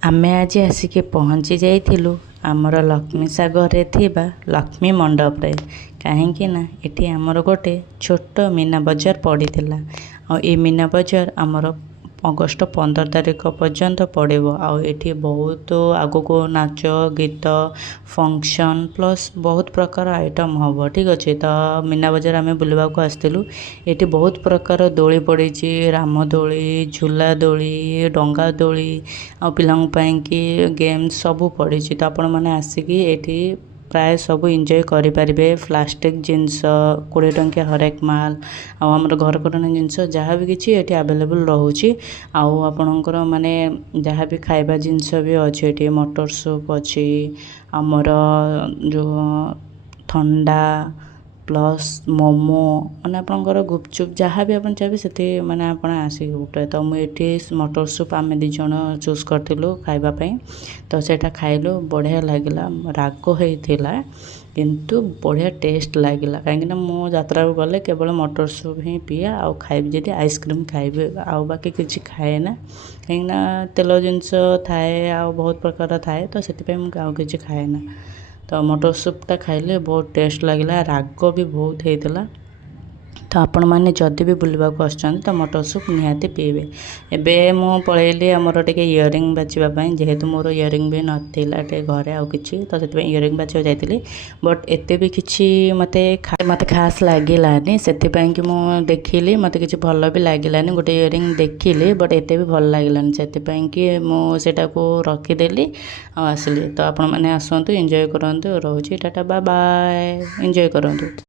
आमे आज आसिके पहुँची जाइथिलु आमर लक्ष्मी सागर थिबा लक्ष्मी मंडप रे कहीं ना इटी आमर गोटे छोट मीना बजार पड़ीथिला और ये मीना बजार आमर अगस्ट 15 तारिख पर्यंत पड़ो आठी बहुत आगो को नाच गीत फंक्शन प्लस बहुत प्रकार आइटम हम ठीक अच्छे। तो मीना बजार आम बुलवा को आसलु ये बहुत प्रकार दोली पड़ी राम दोली झूला दोली डंगा दोली आ पिलांग कि गेम सब पड़ी। तो आपण मैंने आसिकी एठी प्राय सब एंजॉय करें प्लास्टिक जिनस 20 टंकिया हरेक माल आमर घर करणी जिनस जहाँ भी किसी ये आवेलेबल रोचे आपणकर माने जहाँ भी खाइबा जिनस भी अच्छे ये मटर सूप अच्छी आमर जो ठंडा प्लस मोमो मैंने आपंकर गुपचुप जहाँ भी आप चाहिए से मैंने आप आसिक गोटे। तो मुझे मटर सूप आम दीज चूज करूँ खावाई तो सेटा खाइलु बढ़िया लगिला राग होता किंतु बढ़िया टेस्ट लगिला कहीं मो यात्रा को गले केवल मटर सूप ही पिए आउ खाइबी जदि आइसक्रीम खाइबी आउ बाकी किसी खाए ना कहीं तेल जिनस थाए आ बहुत प्रकार थाए तो से आउ किसी खाए ना। तो मटर सूपटा खाइले बहुत टेस्ट लगिला राग भी बहुत होता। तो आपण मैंने जदि भी बुलवा को आसुँच तो मटर सूप निहाती पीबे। एबे मु पलैली आमर टे इयरिंग बाचिवाई जेहेतु मोर इयरिंग भी नाला घरे आउ कि तो से इयरिंग बाचिया जाइली बट एते भी किसी मते खास लगिलानी से कि मुझे देखिली मत किसी भल भी लगिलानी गोटे इयरिंग देखिली बट एते भी भल लगिलानी से कि मुझे रखीदेली आसली। तो आपण मैंने आसतु एंजॉय करूँ रोचे टाटा बाय बाय एंजॉय करूँ।